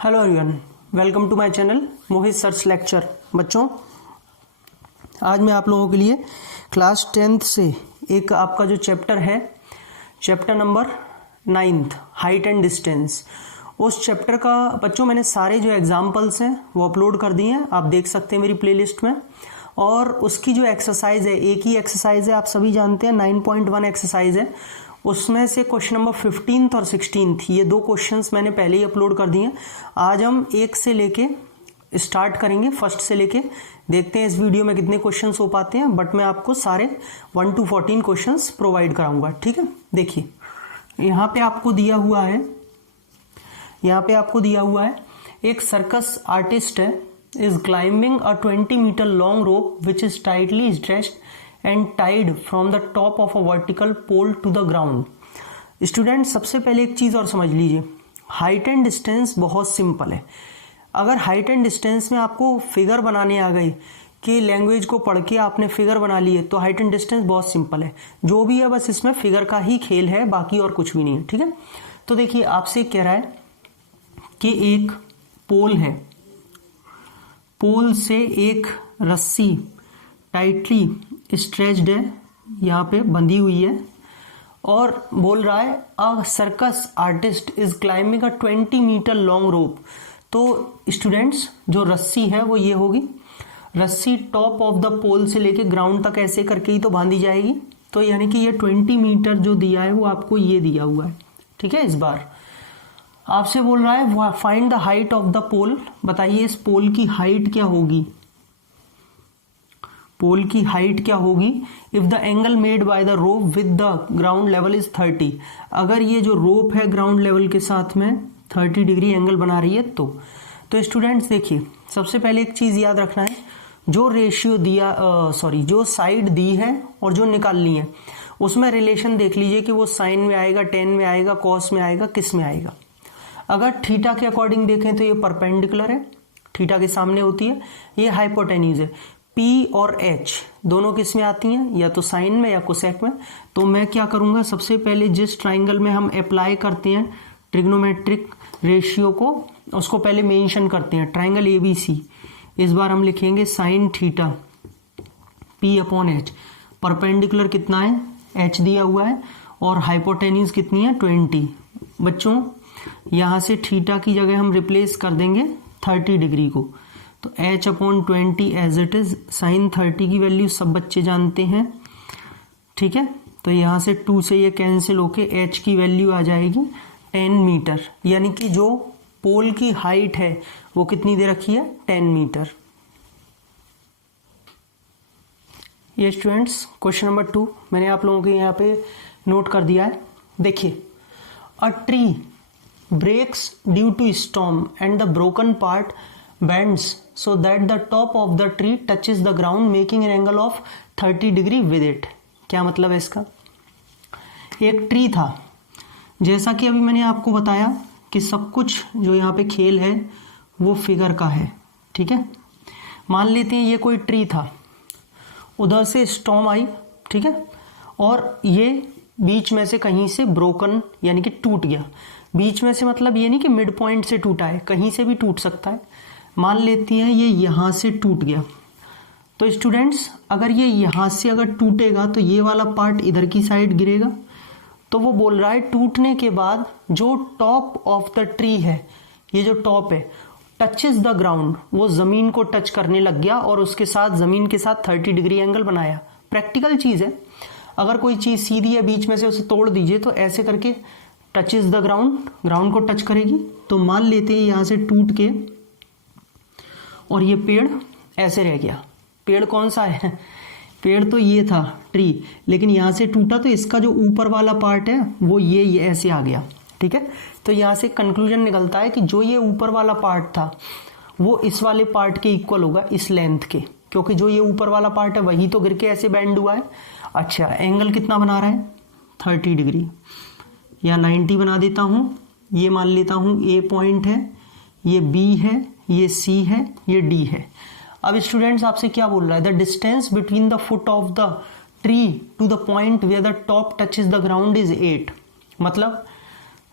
Hello everyone, welcome to my channel Mohit search lecture. बच्चों, आज मैं आप लोगों के लिए क्लास 10th से एक आपका जो चैप्टर है, chapter number 9th height and distance, उस चैप्टर का बच्चों मैंने सारे जो एग्जाम्पल्स हैं वो अपलोड कर दिए हैं। आप देख सकते हैं मेरी प्लेलिस्ट में। और उसकी जो एक्सरसाइज है, एक ही एक्सरसाइज है, आप सभी जानते हैं 9.1 एक्सरसाइज है। उसमें से क्वेश्चन नंबर 15th और 16th ये दो क्वेश्चंस मैंने पहले ही अपलोड कर दिए हैं। आज हम एक से लेके स्टार्ट करेंगे, फर्स्ट से लेके देखते हैं इस वीडियो में कितने क्वेश्चंस हो पाते हैं। बट मैं आपको सारे 1 to 14 क्वेश्चंस प्रोवाइड कराऊंगा, ठीक है। देखिए यहाँ पे आपको दिया हुआ है, एक सर्कस आर्टिस्ट है, is climbing a 20 meter long rope which is tightly stretched and tied from the top of a vertical pole to the ground। Student, सबसे पहले एक चीज और समझ लीजिए, हाइट एंड डिस्टेंस बहुत सिंपल है। अगर हाइट एंड डिस्टेंस में आपको फिगर बनाने आ गई कि लैंग्वेज को पढ़ के आपने फिगर बना लिए, तो हाइट एंड डिस्टेंस बहुत सिंपल है। जो भी है बस इसमें फिगर का ही खेल है, बाकी और कुछ भी नहीं है, ठीक है। तो देखिए आपसे कह रहा है कि एक पोल है, पोल से एक रस्सी टाइटली स्ट्रेच्ड है, यहाँ पे बंधी हुई है, और बोल रहा है a circus artist is climbing a 20 metre long rope. तो स्टूडेंट्स, जो रस्सी है वो ये होगी, रस्सी टॉप ऑफ द पोल से लेके ग्राउंड तक ऐसे करके ही तो बांधी जाएगी। तो यानी कि ये 20 मीटर जो दिया है वो आपको ये दिया हुआ है, ठीक है। इस बार आपसे बोल रहा है find the height of the pole. बताइए इस पोल की हाइट क्या होगी, पोल की हाइट क्या होगी if the angle made by the rope with the ground level is 30। अगर ये जो रोप है ग्राउंड लेवल के साथ में 30 डिग्री एंगल बना रही है तो स्टूडेंट्स देखिए, सबसे पहले एक चीज याद रखना है, जो रेशियो दिया जो साइड दी है और जो निकालनी है उसमें रिलेशन देख लीजिए कि वो साइन में आएगा, टेन में आएगा, कॉस में आएगा, किस में आएगा। अगर थीटा के अकॉर्डिंग देखें तो ये परपेंडिकुलर है, थीटा के सामने होती है, ये हाइपोटेन्यूज है। पी और एच दोनों किस में आती हैं, या तो साइन में या कोसेक में। तो मैं क्या करूंगा, सबसे पहले जिस ट्राइंगल में हम अप्लाई करते हैं ट्रिग्नोमेट्रिक रेशियो को, उसको पहले मेंशन करते हैं, ट्राइंगल एबीसी। इस बार हम लिखेंगे sine theta P upon H. Perpendicular कितना है, एच दिया हुआ है, और हाइपोटेन्यूज कितनी है, 20। बच्चों यहां से थीटा की जगह हम रिप्लेस कर देंगे 30 डिग्री को, तो h upon 20 as it is. Sine 30 की वैल्यू सब बच्चे जानते हैं, ठीक है। तो यहां से 2 से ये कैंसिल होके h की वैल्यू आ जाएगी 10 मीटर। यानी कि जो पोल की हाइट है वो कितनी दे रखी है, 10 मीटर। ये स्टूडेंट्स क्वेश्चन नंबर 2 मैंने आप लोगों के यहाँ पे नोट कर दिया है। देखिए, a tree breaks due to storm and the broken part bends so that the top of the tree touches the ground making an angle of 30 degree with it। क्या मतलब है इसका, एक ट्री था, जैसा कि अभी मैंने आपको बताया कि सब कुछ जो यहाँ पे खेल है वो फिगर का है, ठीक है। मान लेते हैं ये कोई ट्री था, उधर से स्टॉर्म आई, ठीक है, और ये बीच में से कहीं से ब्रोकन यानी कि टूट गया। बीच में से मतलब ये नहीं कि मिड पॉइंट से टूटा है, कहीं से भी टूट सकता है। मान लेती हैं ये यहां से टूट गया। तो स्टूडेंट्स, अगर ये यहां से अगर टूटेगा तो ये वाला पार्ट इधर की साइड गिरेगा। तो वो बोल रहा है टूटने के बाद जो टॉप ऑफ द ट्री है, ये जो टॉप है, टचेस द ग्राउंड, वो जमीन को टच करने लग गया और उसके साथ जमीन के साथ 30 डिग्री एंगल बनाया। प्रैक्टिकल चीज है, अगर कोई चीज सीधी है बीच में से उसे तोड़ दीजिए तो ऐसे करके टचेस द ग्राउंड, ग्राउंड को टच करेगी। तो मान लेते हैं यहां से टूट के और ये पेड़ ऐसे रह गया। पेड़ कौन सा है, पेड़ तो ये था ट्री, लेकिन यहां से टूटा तो इसका जो ऊपर वाला पार्ट है वो ये ऐसे आ गया, ठीक है। तो यहां से कंक्लूजन निकलता है कि जो ये ऊपर वाला पार्ट था वो इस वाले पार्ट के इक्वल होगा, इस लेंथ के, क्योंकि जो ये ऊपर वाला पार्ट है वही तो गिर के ऐसे बेंड हुआ है। अच्छा, एंगल कितना बना रहा है, 30 डिग्री, या 90 बना देता हूं। ये मान लेता हूं ए पॉइंट है, ये बी है, ये सी है, ये डी है। अब स्टूडेंट्स आपसे क्या बोल रहा है, the distance between the foot of the tree to the point where the top touches the ground is 8। मतलब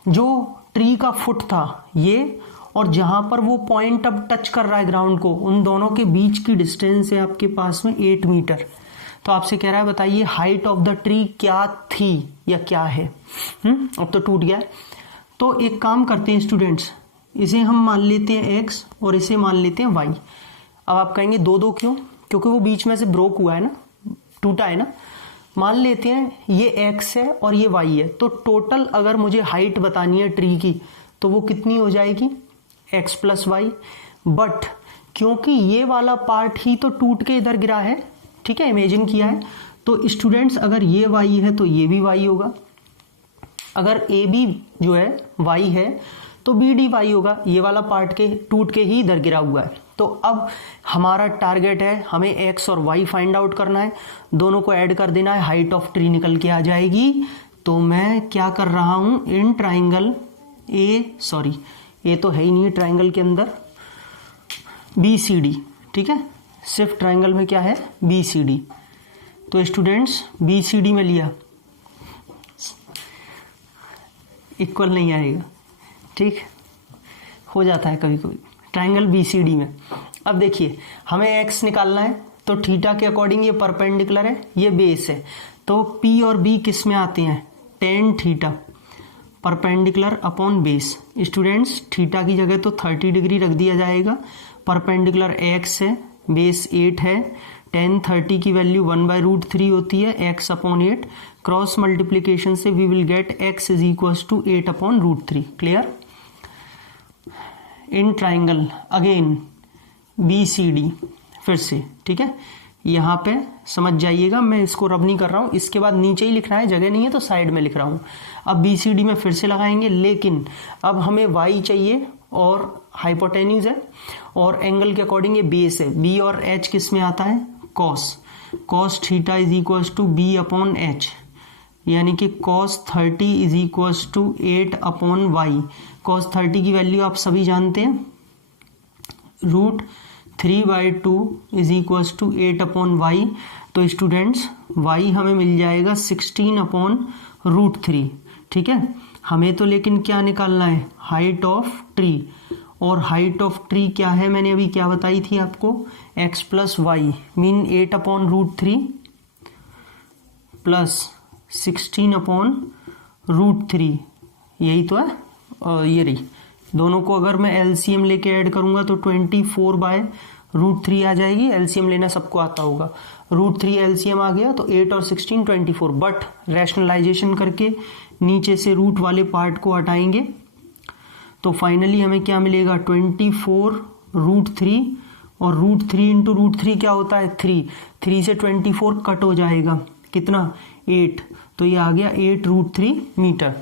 जो ट्री का फुट था ये, और जहां पर वो पॉइंट अब टच कर रहा है ग्राउंड को, उन दोनों के बीच की डिस्टेंस है आपके पास में 8 मीटर। तो आपसे कह रहा है बताइए हाइट ऑफ द ट्री क्या थी या क्या है। अब तो टूट गया है। तो एक काम करते हैं स्टूडेंट्स, इसे हम मान लेते हैं x और इसे मान लेते हैं y। अब आप कहेंगे दो दो क्यों, क्योंकि वो बीच में से ब्रोक हुआ है ना, टूटा है ना। मान लेते हैं ये x है और ये y है, तो टोटल अगर मुझे हाइट बतानी है ट्री की तो वो कितनी हो जाएगी, x प्लस वाई। बट क्योंकि ये वाला पार्ट ही तो टूट के इधर गिरा है, ठीक है, इमेजिन किया है, तो स्टूडेंट्स अगर ये y है तो ये भी y होगा, अगर ए बी जो है y है तो बी डी वाई होगा, ये वाला पार्ट के टूट के ही इधर गिरा हुआ है। तो अब हमारा टारगेट है हमें x और y फाइंड आउट करना है, दोनों को ऐड कर देना है, हाइट ऑफ ट्री निकल के आ जाएगी। तो मैं क्या कर रहा हूं, इन ट्राइंगल ए तो है ही नहीं ट्राइंगल के अंदर, BCD, ठीक है, सिर्फ ट्राइंगल में क्या है BCD। तो स्टूडेंट्स BCD में लिया, इक्वल नहीं आएगा, ठीक, हो जाता है कभी कभी ट्राइंगल BCD में। अब देखिए हमें x निकालना है, तो थीटा के अकॉर्डिंग ये परपेंडिकुलर है, ये बेस है, तो P और B किस में आते हैं, tan theta perpendicular upon base. Students theta की जगह तो 30 डिग्री रख दिया जाएगा, परपेंडिकुलर x है, बेस 8 है, टेन 30 की वैल्यू 1/√3 होती है, x अपॉन 8, क्रॉस मल्टीप्लीकेशन से we will get x is equal to 8/√3। Clear. In triangle again BCD फिर से, ठीक है, यहाँ पे समझ जाइएगा, मैं इसको रब नहीं कर रहा हूँ, इसके बाद नीचे ही लिखना है, जगह नहीं है तो साइड में लिख रहा हूँ। अब BCD में फिर से लगाएंगे, लेकिन अब हमें y चाहिए और हाइपोटेन्यूज है और एंगल के अकॉर्डिंग ये बेस है, b और h किस में आता है, cos theta is equal to b upon h, यानी कि cos 30 is equal to 8/y। cos 30 की वैल्यू आप सभी जानते हैं, √3/2 इज इक्वल टू 8/y। तो स्टूडेंट्स y हमें मिल जाएगा 16/√3, ठीक है। हमें तो लेकिन क्या निकालना है, हाइट ऑफ ट्री, और हाइट ऑफ ट्री क्या है, मैंने अभी क्या बताई थी आपको, x plus Y mean 8/√3 plus 16/√3, यही तो है। ये रही, दोनों को अगर मैं LCM लेके ऐड करूंगा तो 24/√3 आ जाएगी। LCM लेना सबको आता होगा, √3 LCM आ गया तो 8 और 16 24, बट रैशनलाइजेशन करके नीचे से रूट वाले पार्ट को हटाएंगे तो फाइनली हमें क्या मिलेगा, 24√3, और √3 इंटू √3 क्या होता है 3 से 24 कट हो जाएगा, कितना 8, तो ये आ गया 8√3 मीटर।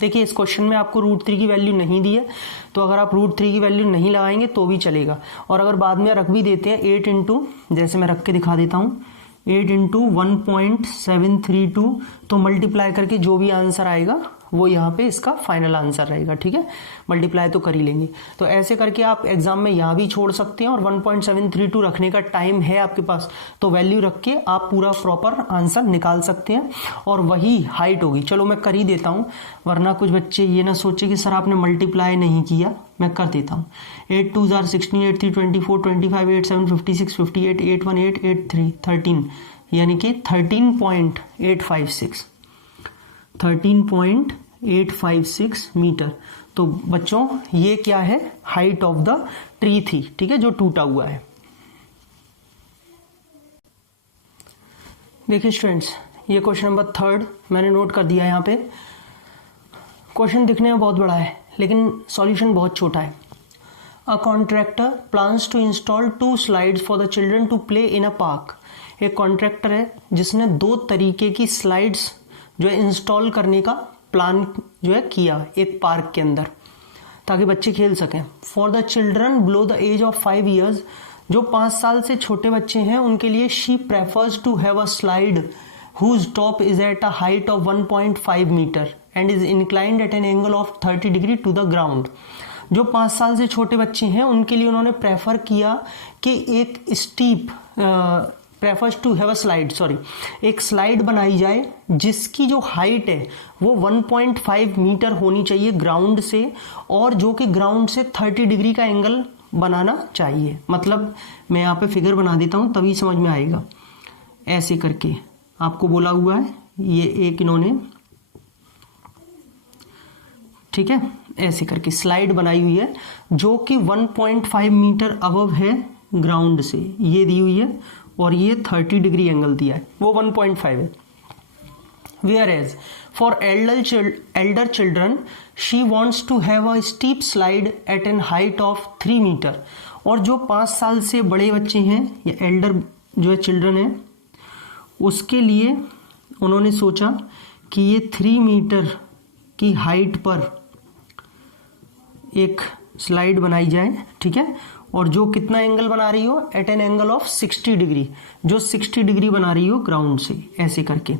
देखिए इस क्वेश्चन में आपको √3 की वैल्यू नहीं दी है, तो अगर आप √3 की वैल्यू नहीं लगाएंगे तो भी चलेगा, और अगर बाद में रख भी देते हैं 8 इंटू, जैसे मैं रख के दिखा देता हूँ, 8 इंटू 1.732, तो मल्टीप्लाई करके जो भी आंसर आएगा वो यहाँ पे इसका फाइनल आंसर रहेगा, ठीक है, मल्टीप्लाई तो कर ही लेंगे। तो ऐसे करके आप एग्जाम में यहाँ भी छोड़ सकते हैं, और 1.732 रखने का टाइम है आपके पास, तो वैल्यू रख के आप पूरा प्रॉपर आंसर निकाल सकते हैं, और वही हाइट होगी। चलो मैं कर ही देता हूँ, वरना कुछ बच्चे ये ना सोचे कि सर आपने मल्टीप्लाई नहीं किया, मैं कर देता हूँ। 8 2 16, 8 3 24, 25 8 7 56, 58 8 1 8 8 3 13, यानी कि 13.856 मीटर। तो बच्चों ये क्या है, हाइट ऑफ द ट्री थी, ठीक है, जो टूटा हुआ है। देखिए स्टूडेंट्स, ये क्वेश्चन नंबर 3 मैंने नोट कर दिया है यहाँ पे। क्वेश्चन दिखने में बहुत बड़ा है लेकिन सॉल्यूशन बहुत छोटा है। A contractor plans to install 2 slides for the children to play in a park. एक कॉन्ट्रैक्टर है जिसने 2 तरीके की स्लाइड्स जो है इंस्टॉल करने का प्लान जो है किया एक पार्क के अंदर, ताकि बच्चे खेल सकें। For the children below the age of 5 years, जो 5 साल से छोटे बच्चे हैं उनके लिए she prefers to have a slide whose top is at a height of 1.5 meter and is inclined at an angle of 30 degree to the ground। जो 5 साल से छोटे बच्चे हैं उनके लिए उन्होंने प्रेफर किया कि एक steep prefers to have a slide, sorry, एक स्लाइड बनाई जाए जिसकी जो हाइट है वो 1.5 मीटर होनी चाहिए ग्राउंड से, और जो कि ग्राउंड से 30 डिग्री का एंगल बनाना चाहिए। मतलब मैं यहाँ पे फिगर बना देता हूँ तभी समझ में आएगा। ऐसे करके आपको बोला हुआ है, ये एक इन्होंने, ठीक है, ऐसे करके स्लाइड बनाई हुई है जो कि 1.5 मीटर अबव है ग्राउंड से, ये दी हुई है, और ये 30 डिग्री एंगल दिया है, वो 1.5 है। Where as for elder children she wants to have a steep slide at an height of 3 metre. और जो 5 साल से बड़े बच्चे हैं या एल्डर जो है चिल्ड्रन है, उसके लिए उन्होंने सोचा कि ये 3 मीटर की हाइट पर एक स्लाइड बनाई जाए, ठीक है, और जो कितना एंगल बना रही हो, at an angle of 60 degree, जो 60 डिग्री बना रही हो ग्राउंड से, ऐसे करके।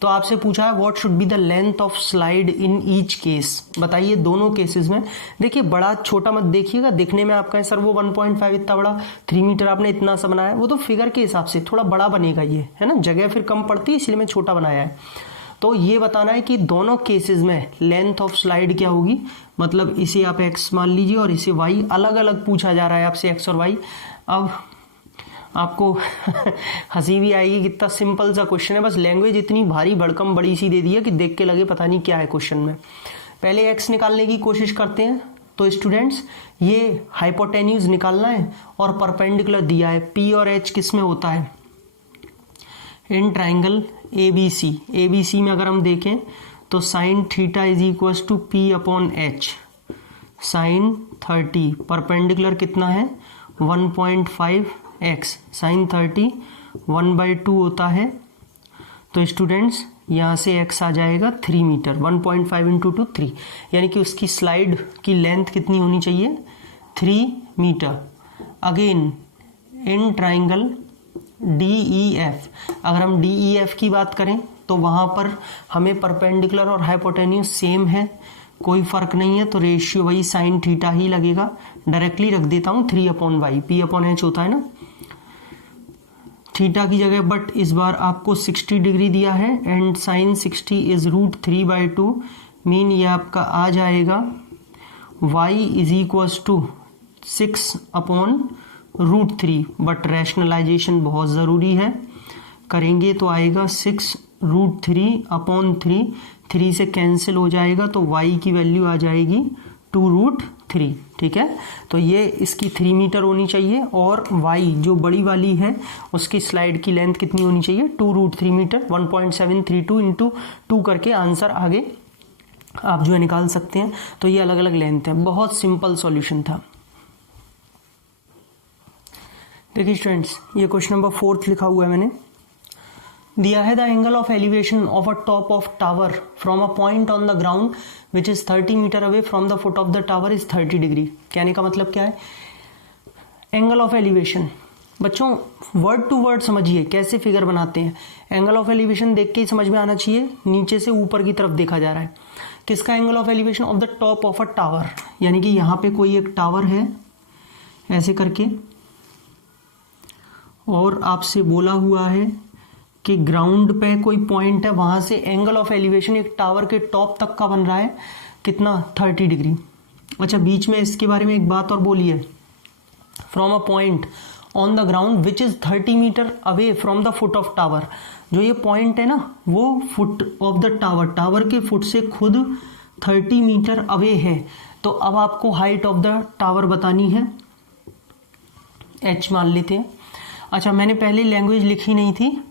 तो आपसे पूछा है what should be the length of slide in each case, बताइए दोनों केसेस में। देखिए बड़ा छोटा मत देखिएगा, दिखने में आपका सर वो 1.5 इतना बड़ा, 3 मीटर आपने इतना सा बनाया है, वो तो फिगर के हिसाब से थोड़ा बड़ा बनेगा ये, है ना, जगह फिर कम पड़ती है इसलिए मैं छोटा बनाया है। तो ये बताना है कि दोनों केसेस में लेंथ ऑफ स्लाइड क्या होगी, मतलब इसे आप x मान लीजिए और इसे y, अलग अलग पूछा जा रहा है आपसे x और y। अब आपको हंसी भी आएगी, कितना सिंपल सा क्वेश्चन है, बस लैंग्वेज इतनी भारी भड़कम बड़ी सी दे दी है कि देख के लगे पता नहीं क्या है क्वेश्चन में। पहले x निकालने की कोशिश करते हैं। तो स्टूडेंट्स ये हाइपोटेन्यूज निकालना है और परपेंडिकुलर दिया है, p और h किस में होता है, इन ट्राइंगल ABC में अगर हम देखें तो sine theta is equal to P upon H, sine 30 perpendicular कितना है 1.5x, साइन 30 1/2 होता है। तो स्टूडेंट्स यहाँ से x आ जाएगा 3 मीटर, 1.5 इंटू 2 3, यानी कि उसकी स्लाइड की लेंथ कितनी होनी चाहिए 3 metre. Again in triangle DEF, अगर हम DEF की बात करें तो वहाँ पर हमें परपेंडिकुलर और हाइपोटेन्यूज सेम है, कोई फर्क नहीं है, तो रेशियो वही साइन थीटा ही लगेगा। डायरेक्टली रख देता हूँ 3/y, p/h होता है ना थीटा की जगह, बट इस बार आपको 60 डिग्री दिया है एंड साइन 60 इज √3/2, मीन ये आपका आ जाएगा y is equal to 6/√3, but rationalization बहुत ज़रूरी है, करेंगे तो आएगा 6√3/3, 3 से कैंसिल हो जाएगा तो y की वैल्यू आ जाएगी 2√3, ठीक है। तो ये इसकी 3 मीटर होनी चाहिए और y जो बड़ी वाली है उसकी स्लाइड की लेंथ कितनी होनी चाहिए 2√3 मीटर, 1.732 इंटू 2 करके आंसर आगे आप जो है निकाल सकते हैं। तो ये अलग अलग लेंथ है, बहुत सिंपल सॉल्यूशन था। देखिए स्टूडेंट्स ये क्वेश्चन नंबर 4 लिखा हुआ है मैंने, दिया है the angle of elevation of a top of tower from a point on the ground which is 30 metre away from the foot of the tower is 30 degree. कहने का मतलब क्या है, एंगल ऑफ एलिवेशन, बच्चों वर्ड टू वर्ड समझिए कैसे figure बनाते हैं। एंगल ऑफ एलिवेशन देख के ही समझ में आना चाहिए, नीचे से ऊपर की तरफ देखा जा रहा है। किसका angle of elevation of the top of a tower, यानी कि यहाँ पे कोई एक टावर है ऐसे करके, और आपसे बोला हुआ है कि ग्राउंड पे कोई पॉइंट है, वहां से एंगल ऑफ एलिवेशन एक टावर के टॉप तक का बन रहा है कितना 30 डिग्री। अच्छा बीच में इसके बारे में एक बात और बोली है, from a point on the ground which is 30 metre away from the foot of tower. जो ये पॉइंट है ना वो foot of the tower, tower के फुट से खुद 30 मीटर अवे है। तो अब आपको हाइट ऑफ द टावर बतानी है, h मान लेते हैं। अच्छा मैंने पहले लैंग्वेज लिखी नहीं थी,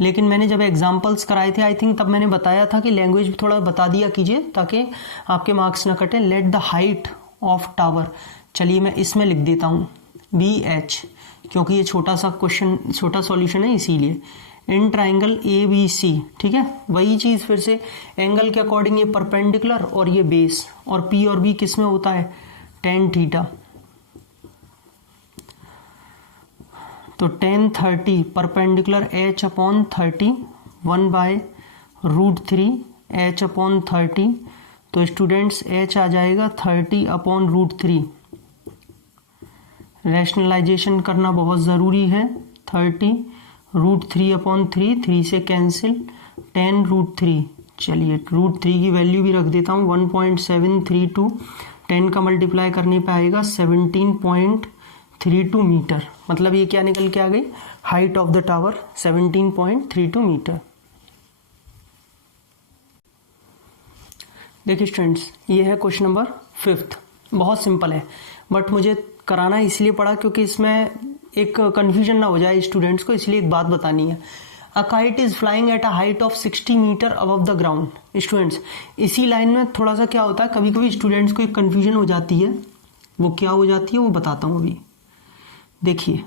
लेकिन मैंने जब एग्जाम्पल्स कराए थे आई थिंक तब मैंने बताया था कि लैंग्वेज भी थोड़ा बता दिया कीजिए ताकि आपके मार्क्स ना कटे। Let the height of tower, चलिए मैं इसमें लिख देता हूँ BH, क्योंकि ये छोटा सा क्वेश्चन, छोटा सॉल्यूशन है इसीलिए। इन ट्राइंगल ABC, ठीक है, वही चीज़ फिर से एंगल के अकॉर्डिंग, ये परपेंडिकुलर और ये बेस, और P और B किस में होता है tan थीटा। तो tan 30 परपेंडिकुलर h/30 1/√3 h/30, तो स्टूडेंट्स h आ जाएगा 30/√3। रैशनलाइजेशन करना बहुत ज़रूरी है, 30 √3/3, 3 से कैंसिल, 10 √3। चलिए √3 की वैल्यू भी रख देता हूँ 1.732, 10 का मल्टीप्लाई करने पे आएगा 17.32 मीटर। मतलब ये क्या निकल के आ गई, height of the tower 17.32 metre. देखिए स्टूडेंट्स, ये है क्वेश्चन नंबर 5। बहुत सिंपल है, बट मुझे कराना इसलिए पड़ा क्योंकि इसमें एक कन्फ्यूजन ना हो जाए स्टूडेंट्स को, इसलिए एक बात बतानी है। A kite is flying at a height of 60 metre above the ground. Students, इसी लाइन में थोड़ा सा क्या होता है, कभी कभी स्टूडेंट्स को एक कन्फ्यूजन हो जाती है। वो क्या हो जाती है वो बताता हूँ अभी। देखिए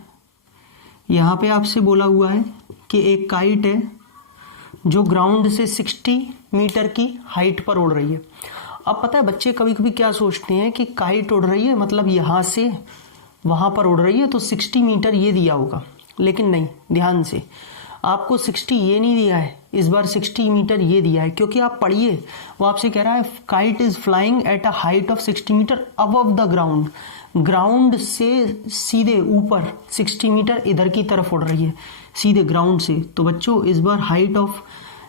यहाँ पे आपसे बोला हुआ है कि एक काइट है जो ग्राउंड से 60 मीटर की हाइट पर उड़ रही है। अब पता है बच्चे कभी कभी क्या सोचते हैं कि काइट उड़ रही है मतलब यहाँ से वहाँ पर उड़ रही है तो 60 मीटर ये दिया होगा, लेकिन नहीं, ध्यान से, आपको 60 ये नहीं दिया है, इस बार 60 मीटर ये दिया है। क्योंकि आप पढ़िए, वो आपसे कह रहा है kite is flying at a height of 60 metre above the ground. Ground से सीधे ऊपर 60 मीटर इधर की तरफ उड़ रही है, सीधे ग्राउंड से। तो बच्चों इस बार हाइट ऑफ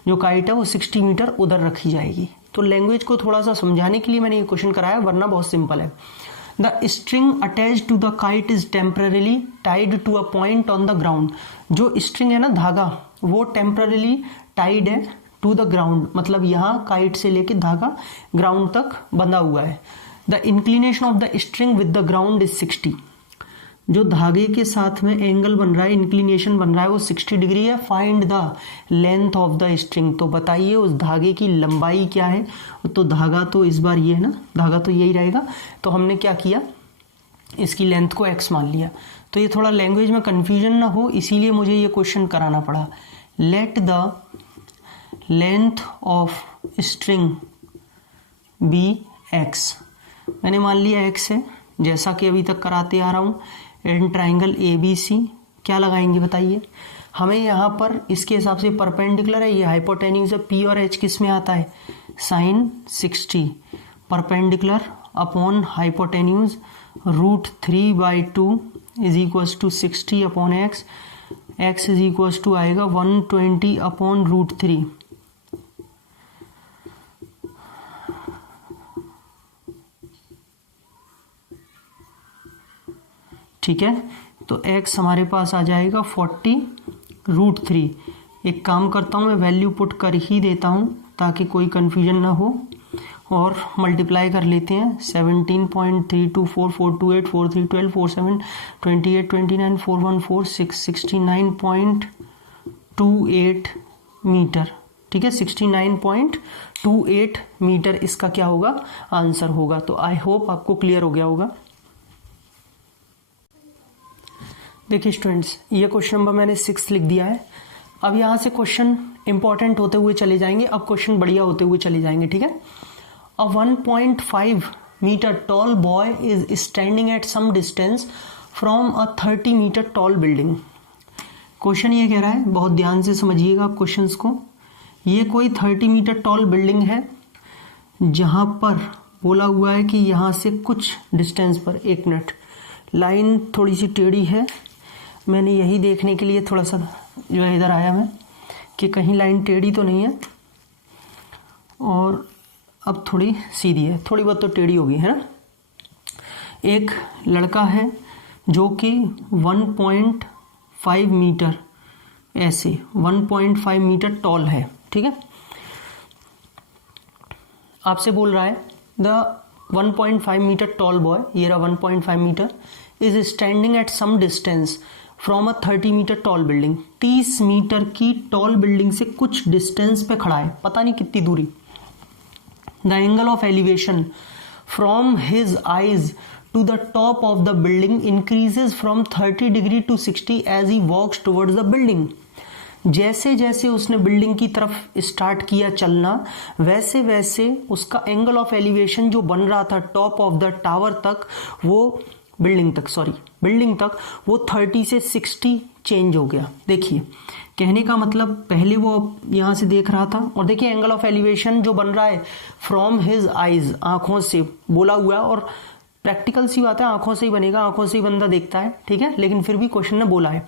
जो काइट है वो 60 मीटर उधर रखी जाएगी। तो लैंग्वेज को थोड़ा सा समझाने के लिए मैंने ये क्वेश्चन कराया, वरना बहुत सिंपल है। The string attach to the kite is temporarily tied to a point on the ground. जो स्ट्रिंग है ना, धागा, वो टेम्पररीली टाइड है टू द ग्राउंड, मतलब यहाँ काइट से लेके धागा ग्राउंड तक बंधा हुआ है। The inclination of the string with the ground is 60। जो धागे के साथ में एंगल बन रहा है, इंक्लिनेशन बन रहा है, वो 60 डिग्री है। Find the length of the string. तो बताइए उस धागे की लंबाई क्या है। तो धागा तो इस बार ये है ना, धागा तो यही रहेगा। तो हमने क्या किया, इसकी लेंथ को x मान लिया। तो ये थोड़ा लैंग्वेज में कंफ्यूजन ना हो, इसीलिए मुझे ये क्वेश्चन कराना पड़ा। Let the length of string be x। मैंने मान लिया x है, जैसा कि अभी तक कराते आ रहा हूँ। एंड ट्राइंगल ABC क्या लगाएंगे बताइए। हमें यहाँ पर इसके हिसाब से परपेंडिकुलर है, ये हाइपोटेन्यूज है। P और H किस में आता है, sine 60। Perpendicular upon hypotenuse √3/2 is equals to 60 upon x। x is equals to आएगा 120 अपॉन √3। ठीक है, तो x हमारे पास आ जाएगा 40 √3। एक काम करता हूँ, मैं वैल्यू पुट कर ही देता हूँ ताकि कोई कन्फ्यूजन ना हो, और मल्टीप्लाई कर लेते हैं। 17.324 428 43 12 47 28 29 414 6 69.28 मीटर। ठीक है, 69.28 मीटर इसका क्या होगा, आंसर होगा। तो आई होप आपको क्लियर हो गया होगा। देखिए स्टूडेंट्स, ये क्वेश्चन नंबर मैंने 6 लिख दिया है। अब यहाँ से क्वेश्चन इंपॉर्टेंट होते हुए चले जाएंगे, अब क्वेश्चन बढ़िया होते हुए चले जाएंगे। ठीक है, a 1.5 metre tall boy is standing at some distance from a 30 metre tall building. Question ये कह रहा है, बहुत ध्यान से समझिएगा आप क्वेश्चंस को। ये कोई 30 मीटर टॉल बिल्डिंग है जहाँ पर बोला हुआ है कि यहाँ से कुछ डिस्टेंस पर, एक मिनट, लाइन थोड़ी सी टेढ़ी है, मैंने यही देखने के लिए थोड़ा सा जो है इधर आया मैं कि कहीं लाइन टेढ़ी तो नहीं है, और अब थोड़ी सीधी है, थोड़ी बहुत तो टेढ़ी होगी, है ना। एक लड़का है जो कि 1.5 मीटर, ऐसे 1.5 मीटर टॉल है। ठीक है, आपसे बोल रहा है द 1.5 मीटर टॉल बॉय, ये रहा 1.5 मीटर, is standing at some distance from a 30 metre tall building. 30 metre की टॉल बिल्डिंग से कुछ डिस्टेंस पे खड़ा है, पता नहीं कितनी दूरी। The angle of elevation from his eyes to the top of the building increases from 30 degree to 60 as he walks towards the building. जैसे जैसे उसने बिल्डिंग की तरफ स्टार्ट किया चलना, वैसे वैसे उसका एंगल ऑफ एलिवेशन जो बन रहा था टॉप ऑफ द टावर तक, वो बिल्डिंग तक वो 30 से 60 चेंज हो गया। देखिए कहने का मतलब, पहले वो यहाँ से देख रहा था, और देखिए एंगल ऑफ एलिवेशन जो बन रहा है फ्रॉम हिज आईज, आंखों से बोला हुआ है, और प्रैक्टिकल सी बात है, आंखों से ही बनेगा, आंखों से ही बंदा देखता है। ठीक है, लेकिन फिर भी क्वेश्चन ने बोला है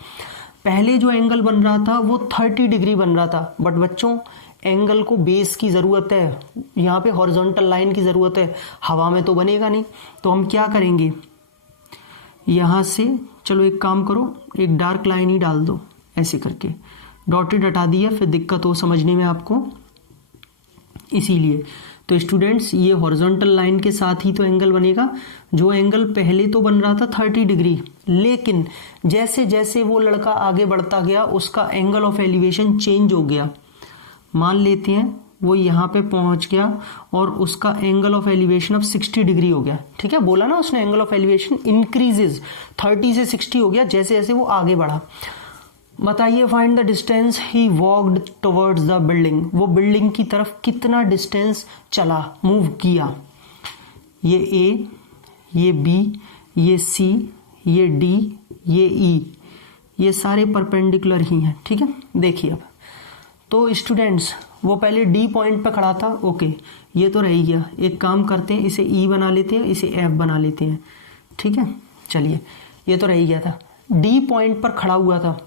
पहले जो एंगल बन रहा था वो 30 डिग्री बन रहा था, बट बच्चों एंगल को बेस की ज़रूरत है, यहाँ पे हॉरिजॉन्टल लाइन की ज़रूरत है, हवा में तो बनेगा नहीं। तो हम क्या करेंगे, यहाँ से चलो एक काम करो, एक डार्क लाइन ही डाल दो ऐसे करके, डॉटेड हटा दिया, फिर दिक्कत हो समझने में आपको, इसीलिए। तो स्टूडेंट्स ये हॉरिजॉन्टल लाइन के साथ ही तो एंगल बनेगा। जो एंगल पहले तो बन रहा था 30 डिग्री, लेकिन जैसे जैसे वो लड़का आगे बढ़ता गया उसका एंगल ऑफ एलिवेशन चेंज हो गया। मान लेते हैं वो यहाँ पे पहुंच गया और उसका एंगल ऑफ एलिवेशन अब 60 डिग्री हो गया। ठीक है, बोला ना उसने एंगल ऑफ एलिवेशन इंक्रीजेज, 30 से 60 हो गया जैसे जैसे वो आगे बढ़ा। बताइए, find the distance he walked towards the building. वो बिल्डिंग की तरफ कितना डिस्टेंस चला, मूव किया। ये ए, ये बी, ये सी, ये डी, ये ई, ये सारे परपेंडिकुलर ही हैं। ठीक है, देखिए अब तो स्टूडेंट्स वो पहले डी पॉइंट पे खड़ा था, ओके ये तो रह गया। एक काम करते हैं, इसे ई बना लेते हैं, इसे एफ बना लेते हैं। ठीक है, चलिए ये तो रह गया था, डी पॉइंट पर खड़ा हुआ था,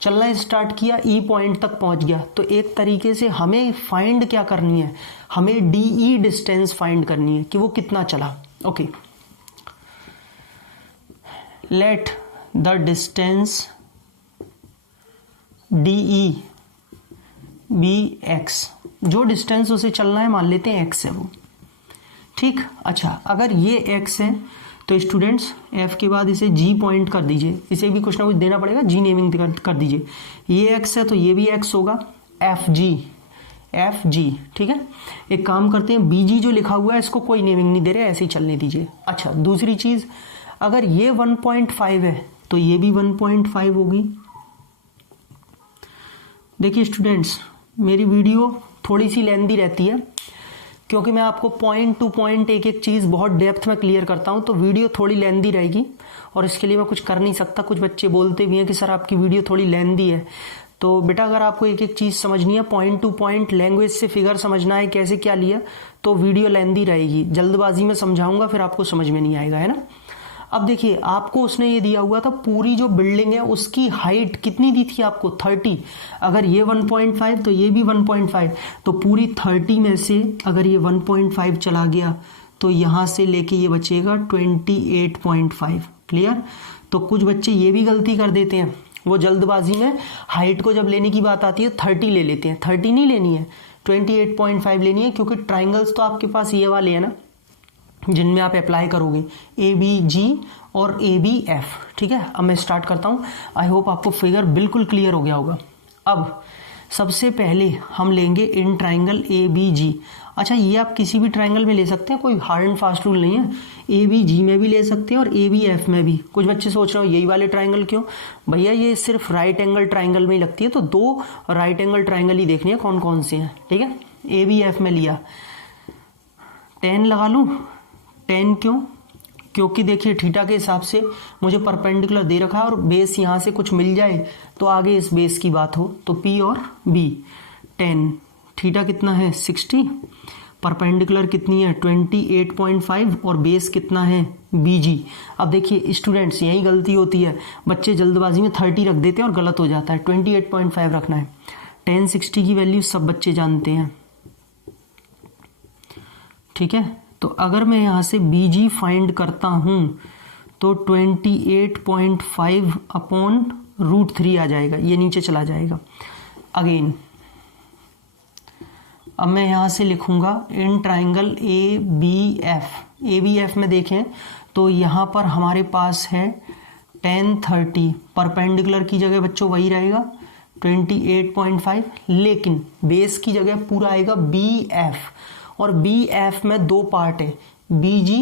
चलना स्टार्ट किया, ई पॉइंट तक पहुंच गया। तो एक तरीके से हमें फाइंड क्या करनी है, हमें डी ई डिस्टेंस फाइंड करनी है कि वो कितना चला। Okay, let the distance D E be X. जो डिस्टेंस उसे चलना है मान लेते हैं एक्स है वो। ठीक, अच्छा अगर ये एक्स है तो स्टूडेंट्स एफ के बाद इसे जी पॉइंट कर दीजिए, इसे भी कुछ ना कुछ देना पड़ेगा, जी नेमिंग कर दीजिए। ये एक्स है तो ये भी एक्स होगा, एफ जी। ठीक है, एक काम करते हैं, बी जी जो लिखा हुआ है इसको कोई नेमिंग नहीं दे रहे, ऐसे ही चलने दीजिए। अच्छा दूसरी चीज, अगर ये 1.5 है तो ये भी 1.5 होगी। देखिए स्टूडेंट्स, मेरी वीडियो थोड़ी सी लेंदी रहती है क्योंकि मैं आपको पॉइंट टू पॉइंट एक एक चीज़ बहुत डेप्थ में क्लियर करता हूं, तो वीडियो थोड़ी लेंदी रहेगी और इसके लिए मैं कुछ कर नहीं सकता। कुछ बच्चे बोलते भी हैं कि सर आपकी वीडियो थोड़ी लेंदी है। तो बेटा अगर आपको एक एक चीज़ समझनी है, पॉइंट टू पॉइंट लैंग्वेज से फिगर समझना है कैसे क्या लिया, तो वीडियो लेंदी रहेगी। जल्दबाजी में समझाऊंगा फिर आपको समझ में नहीं आएगा, है ना। अब देखिए आपको उसने ये दिया हुआ था, पूरी जो बिल्डिंग है उसकी हाइट कितनी दी थी आपको, 30। अगर ये 1.5 तो ये भी 1.5, तो पूरी 30 में से अगर ये 1.5 चला गया तो यहाँ से लेके ये बचेगा 28.5। क्लियर। तो कुछ बच्चे ये भी गलती कर देते हैं, वो जल्दबाजी में हाइट को जब लेने की बात आती है 30 ले लेते हैं। 30 नहीं लेनी है, 28.5 लेनी है, क्योंकि ट्राइंगल्स तो आपके पास ये वाले हैं ना जिनमें आप अप्लाई करोगे, ए बी जी और ए बी एफ। ठीक है, अब मैं स्टार्ट करता हूँ। आई होप आपको फिगर बिल्कुल क्लियर हो गया होगा। अब सबसे पहले हम लेंगे इन ट्राइंगल ए बी जी। अच्छा ये आप किसी भी ट्राइंगल में ले सकते हैं, कोई हार्ड एंड फास्ट रूल नहीं है। ए बी जी में भी ले सकते हैं और ए बी एफ में भी। कुछ बच्चे सोच रहे हो यही वाले ट्राइंगल क्यों, भैया ये सिर्फ राइट एंगल ट्राइंगल में ही लगती है, तो 2 राइट एंगल ट्राइंगल ही देखनी है कौन कौन से हैं। ठीक है, ए बी एफ में लिया, 10 लगा लूँ। 10 क्यों, क्योंकि देखिए थीटा के हिसाब से मुझे परपेंडिकुलर दे रखा है और बेस यहाँ से कुछ मिल जाए तो आगे इस बेस की बात हो, तो P और B। 10 थीटा कितना है 60, परपेंडिकुलर कितनी है 28.5 और बेस कितना है BG। अब देखिए स्टूडेंट्स यही गलती होती है, बच्चे जल्दबाजी में 30 रख देते हैं और गलत हो जाता है, 28.5 रखना है। 10 60 की वैल्यू सब बच्चे जानते हैं। ठीक है, तो अगर मैं यहाँ से BG फाइंड करता हूँ तो 28.5 अपॉन √3 आ जाएगा, ये नीचे चला जाएगा। अगेन अब मैं यहाँ से लिखूंगा in triangle A B F में देखें तो यहाँ पर हमारे पास है 10 30, परपेंडिकुलर की जगह बच्चों वही रहेगा 28.5, लेकिन बेस की जगह पूरा आएगा BF, और BF में 2 पार्ट है, BG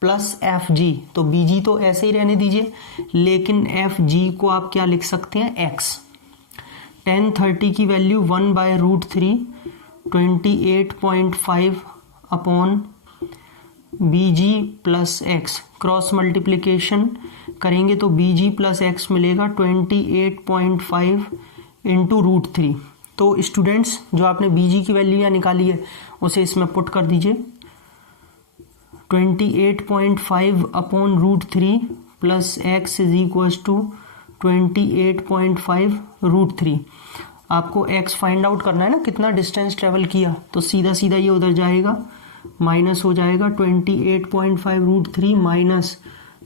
प्लस FG। तो BG तो ऐसे ही रहने दीजिए, लेकिन FG को आप क्या लिख सकते हैं X। 10 30 की value 1/√3, 28.5 upon BG plus X। Cross multiplication करेंगे तो BG प्लस X मिलेगा 28.5 इंटू √3। तो स्टूडेंट्स जो आपने BG की वैल्यू यहाँ निकाली है उसे इसमें पुट कर दीजिए, 28.5 upon √3 plus X is equal to 28.5√3। आपको x फाइंड आउट करना है ना, कितना डिस्टेंस ट्रेवल किया, तो सीधा सीधा ये उधर जाएगा, माइनस हो जाएगा 28.5√3 माइनस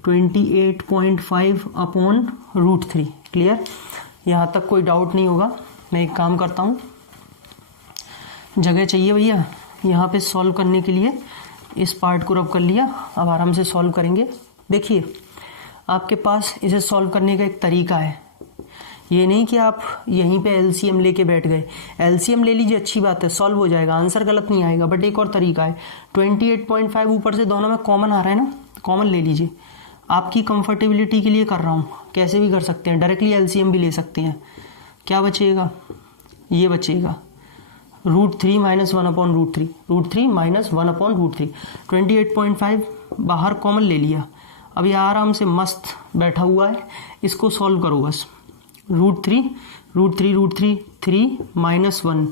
28.5/√3। क्लियर? यहाँ तक कोई डाउट नहीं होगा। मैं एक काम करता हूँ, जगह चाहिए भैया यहाँ पे सॉल्व करने के लिए, इस पार्ट को रब कर लिया, अब आराम से सॉल्व करेंगे। देखिए आपके पास इसे सॉल्व करने का एक तरीका है, ये नहीं कि आप यहीं पे एलसीएम लेके बैठ गए। एलसीएम ले लीजिए, अच्छी बात है, सॉल्व हो जाएगा, आंसर गलत नहीं आएगा, बट एक और तरीका है। 28.5 ऊपर से दोनों में कॉमन आ रहा है ना, कॉमन ले लीजिए। आपकी कंफर्टेबिलिटी के लिए कर रहा हूँ, कैसे भी कर सकते हैं, डायरेक्टली एलसीएम भी ले सकते हैं। क्या बचेगा? ये बचेगा √3 माइनस 1/√3, √3 माइनस 1/√3। 28.5 बाहर कॉमन ले लिया, अब ये आराम से मस्त बैठा हुआ है, इसको सॉल्व करो बस। √3 3 माइनस 1,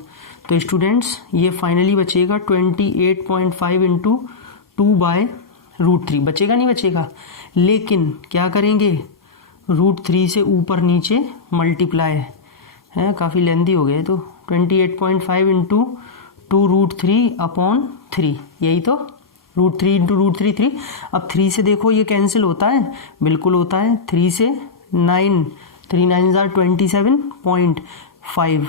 तो स्टूडेंट्स ये फाइनली बचेगा 28.5 इंटू 2/√3। बचेगा नहीं बचेगा, लेकिन क्या करेंगे, √3 से ऊपर नीचे मल्टीप्लाई है, काफ़ी लेंदी हो गया, तो 28.5 इंटू 2√3/3, यही तो, √3 इंटू √3 3। अब 3 से देखो ये कैंसिल होता है, बिल्कुल होता है, 3 से 9, 3 9 are 27.5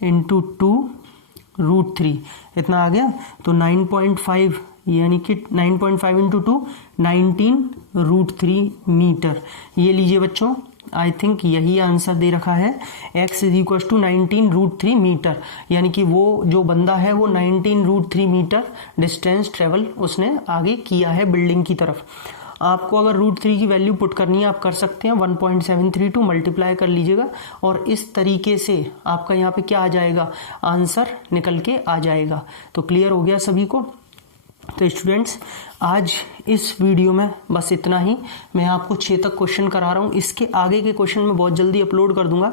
इंटू 2√3, इतना आ गया, तो 9.5 यानी कि 9.5 इंटू 2 19√3 मीटर। ये लीजिए बच्चों, आई थिंक यही आंसर दे रखा है, x is equal to 19√3 metre, यानी कि वो जो बंदा है वो 19√3 मीटर डिस्टेंस ट्रेवल उसने आगे किया है बिल्डिंग की तरफ। आपको अगर √3 की वैल्यू पुट करनी है, आप कर सकते हैं, 1.732 मल्टीप्लाई कर लीजिएगा, और इस तरीके से आपका यहाँ पे क्या आ जाएगा, आंसर निकल के आ जाएगा। तो क्लियर हो गया सभी को? तो स्टूडेंट्स आज इस वीडियो में बस इतना ही। मैं आपको 6 तक क्वेश्चन करा रहा हूँ, इसके आगे के क्वेश्चन मैं बहुत जल्दी अपलोड कर दूंगा।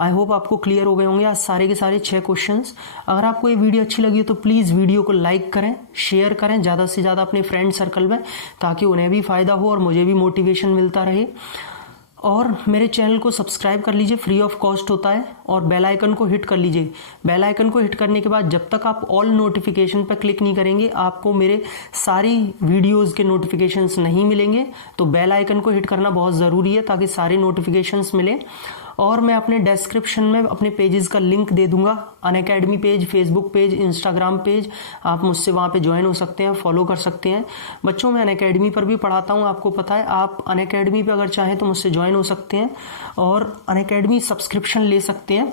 आई होप आपको क्लियर हो गए होंगे आज सारे के सारे 6 क्वेश्चंस। अगर आपको ये वीडियो अच्छी लगी हो तो प्लीज़ वीडियो को लाइक करें, शेयर करें ज़्यादा से ज़्यादा अपने फ्रेंड सर्कल में, ताकि उन्हें भी फ़ायदा हो और मुझे भी मोटिवेशन मिलता रहे। और मेरे चैनल को सब्सक्राइब कर लीजिए, फ्री ऑफ कॉस्ट होता है, और बेल आइकन को हिट कर लीजिए। बेल आइकन को हिट करने के बाद जब तक आप ऑल नोटिफिकेशन पर क्लिक नहीं करेंगे, आपको मेरे सारी वीडियोस के नोटिफिकेशंस नहीं मिलेंगे। तो बेल आइकन को हिट करना बहुत ज़रूरी है ताकि सारे नोटिफिकेशंस मिले। और मैं अपने डिस्क्रिप्शन में अपने पेजेस का लिंक दे दूंगा, Unacademy page, Facebook page, Instagram page, आप मुझसे वहाँ पे ज्वाइन हो सकते हैं, फॉलो कर सकते हैं। बच्चों मैं अनअकैडमी पर भी पढ़ाता हूँ, आपको पता है, आप अनअकैडमी पे अगर चाहें तो मुझसे ज्वाइन हो सकते हैं, और अनअकैडमी सब्सक्रिप्शन ले सकते हैं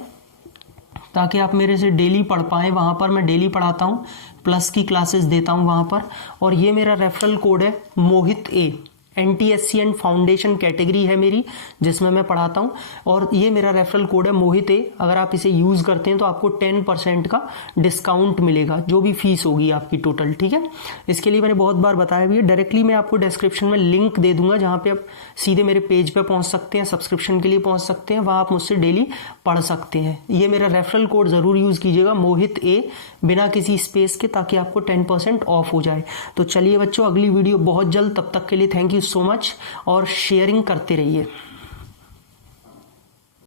ताकि आप मेरे से डेली पढ़ पाएँ। वहाँ पर मैं डेली पढ़ाता हूँ, प्लस की क्लासेस देता हूँ वहाँ पर। और ये मेरा रेफरल कोड है मोहित ए, NTSC एंड फाउंडेशन कैटेगरी है मेरी, जिसमें मैं पढ़ाता हूँ, और ये मेरा रेफरल कोड है मोहित ए। अगर आप इसे यूज़ करते हैं तो आपको 10% का डिस्काउंट मिलेगा, जो भी फीस होगी आपकी टोटल, ठीक है। इसके लिए मैंने बहुत बार बताया भी है, डायरेक्टली मैं आपको डिस्क्रिप्शन में लिंक दे दूंगा, जहाँ पे आप सीधे मेरे पेज पे पहुँच सकते हैं, सब्सक्रिप्शन के लिए पहुँच सकते हैं, वहाँ आप मुझसे डेली पढ़ सकते हैं। ये मेरा रेफरल कोड ज़रूर यूज़ कीजिएगा, मोहित ए, बिना किसी स्पेस के, ताकि आपको 10% ऑफ हो जाए। तो चलिए बच्चों, अगली वीडियो बहुत जल्द, तब तक के लिए थैंक यू सो मच, और शेयरिंग करते रहिए।